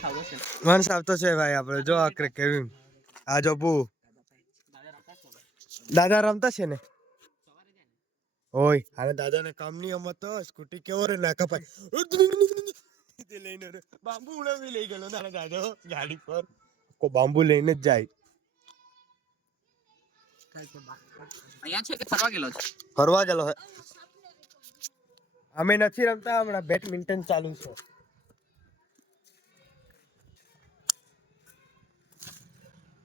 વંશ આવતો છે ભાઈ આપણે જો આકરે કેવી આ જો બુ દાદા રમતા છે ને ઓય હવે દાદાને કામ ની અમત તો સ્કૂટી કેવો રે ના કપાય તે લઈને રે બાંબુ ઉડાવી લઈ ગયો તારા દાદો ગાડી પર કો બાંબુ લઈને જ જાય અહીંયા છે કે ફરવા ગયેલો છે ફરવા ગયેલો હે અમે નથી રમતા હમણાં બેડમિન્ટન ચાલુ છે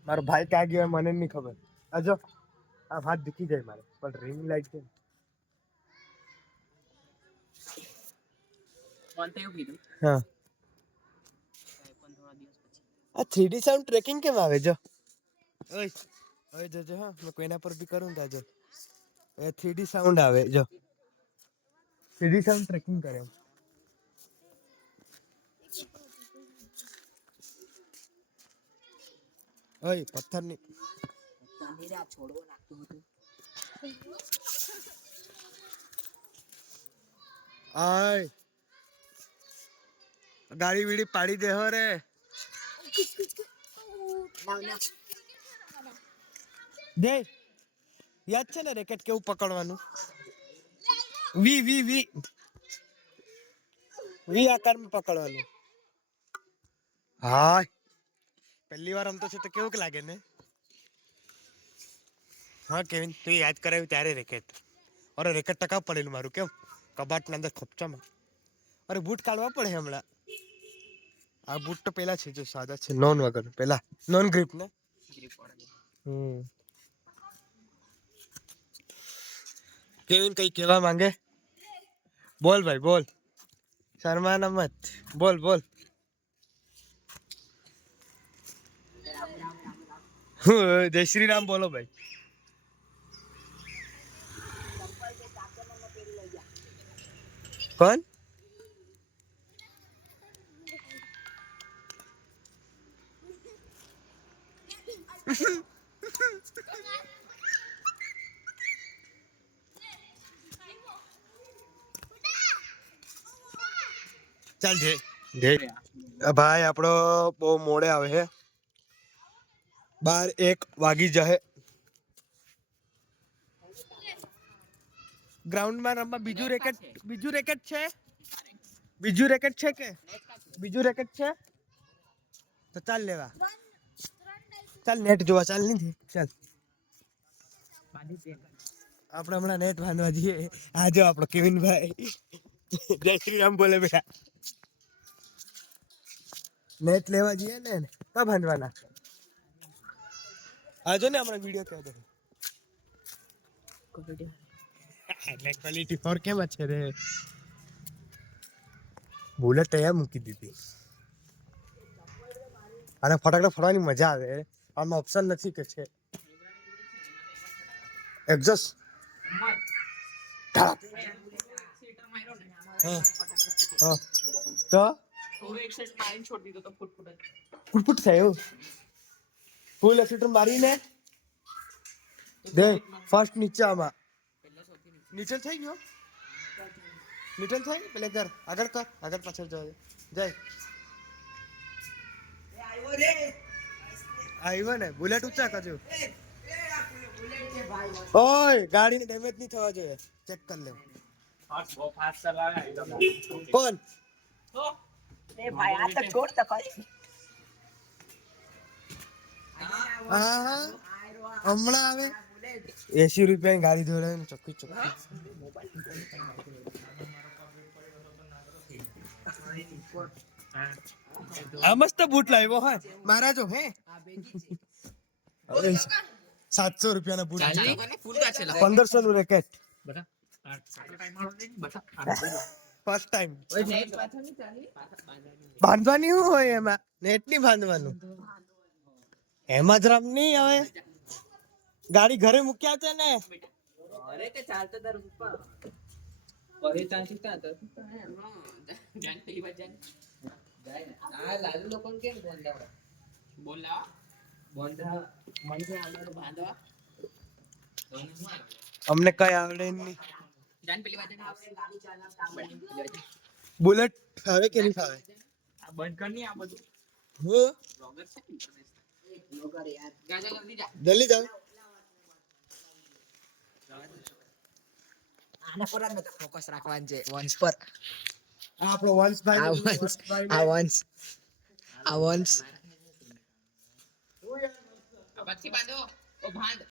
મારો ભાઈ ક્યાં ગયો મને નહીં ખબર આજો આ હાથ દુખી જાય મારે પણ રિંગ લાઈટ છે હા આ 3D સાઉન્ડ ટ્રેકિંગ કેમ આવે જો ઓય ઓય જોજો હા મેં કોઈના પર બી કરું તાજો એ 3D સાઉન્ડ આવે જો 3D સાઉન્ડ ટ્રેકિંગ કરે ઓય પથ્થરની છોડવો નાખતું હતું આય ગાડી વીડી પાડી દે હો રે દે યાદ છે ને રેકેટ કેવું પકડવાનું વી વી વી વી આકારમાં પકડવાનું હાય પહેલી વાર રમતો છે તો કેવું લાગે ને હા કેવિન તું યાદ કરાવ્યું ત્યારે રેકેટ અરે રેકેટ ટકાવ પડેલું મારું કેમ કબાટના અંદર ખપચામાં અરે બૂટ કાઢવા પડે હમણાં આ બૂટ તો પેલા છે જો સાદા છે નોન વગર પેલા નોન ગ્રીપ ને કેવિન કઈ કહેવા માંગે બોલ ભાઈ બોલ શર્માના મત બોલ બોલ જય શ્રી રામ બોલો ભાઈ કોણ ચાલ જય ભાઈ આપણો બહુ મોડે આવે છે 12-1 વાગી જાય ગ્રાઉન્ડમાં રમવા બીજું રેકેટ છે બીજું રેકેટ છે કે બીજું રેકેટ છે તો ચાલ લેવા ચાલ નેટ જોવા ચાલ નહીં ચાલ આપણે હમણાં નેટ બાંધવા જઈએ આ જો આપણો કેવિનભાઈ જય શ્રી રામ બોલે બેટા નેટ લેવા જઈએ ને તો બાંધવાના આજો ને હમણાં વિડીયો કહી દે એટલે ક્વોલિટી ફોર કેમ છે રે બુલેટ તૈયાર મૂકી દીધી અને ફટાકડા ફરવાની મજા આવે આમાં ઓપ્શન નથી કે છે એક્ઝોસ્ટ હા તો ફૂટ થાય એવું ફૂલ એક્સિટર મારીને દે ફર્સ્ટ નીચે આમાં નીચે થઈ ગયો નીચે થઈ પેલે કર આગળ પાછળ જવા જાય આવ્યો ને બુલેટ ઊંચા કરજો ઓય ગાડીને ડેમેજ નહીં થવા જોઈએ ચેક કર લે કોણ એ ભાઈ આ તો છોડ તો કરી હા હમણાં આવે 80 રૂપિયાની ગાડી ધોળાય ને ચોખ્ખી ચોખ્ખી આ મસ્ત બૂટ લાવ્યો હા મારા જો હે 700 રૂપિયાના બૂટ 1500 નું રેકેટ ફર્સ્ટ ટાઈમ બાંધવાની શું હોય એમાં નેટ નહીં બાંધવાનું એમાં જ રમ નહીં હવે ગાડી ઘરે મૂક્યા છે ને અરે તે ચાલતો દર ઉપર પરે ચાંચી તા તો જાન પેલી વાત જાન આ લાલુ લોકો કેમ બોંધા બોંધા મને આવડે બાંધવા અમને કઈ આવડે નહીં જાન પેલી વાત જાન ગાડી ચાલના બુલેટ ફાવે કે નહીં ફાવે આ બંધ કર ની આ બધું હું બ્લોગર છે ને જા જા જલ્દી જા જલ્દી જાઓ. આના પર જ મેં ફોકસ રાખવાનું છે વંશ પર. આ આપણો વંશભાઈ આ ને વંશ વંશભાઈ આ ને વંશ આ વંશ પછી બાંધો ઓ ભાંડ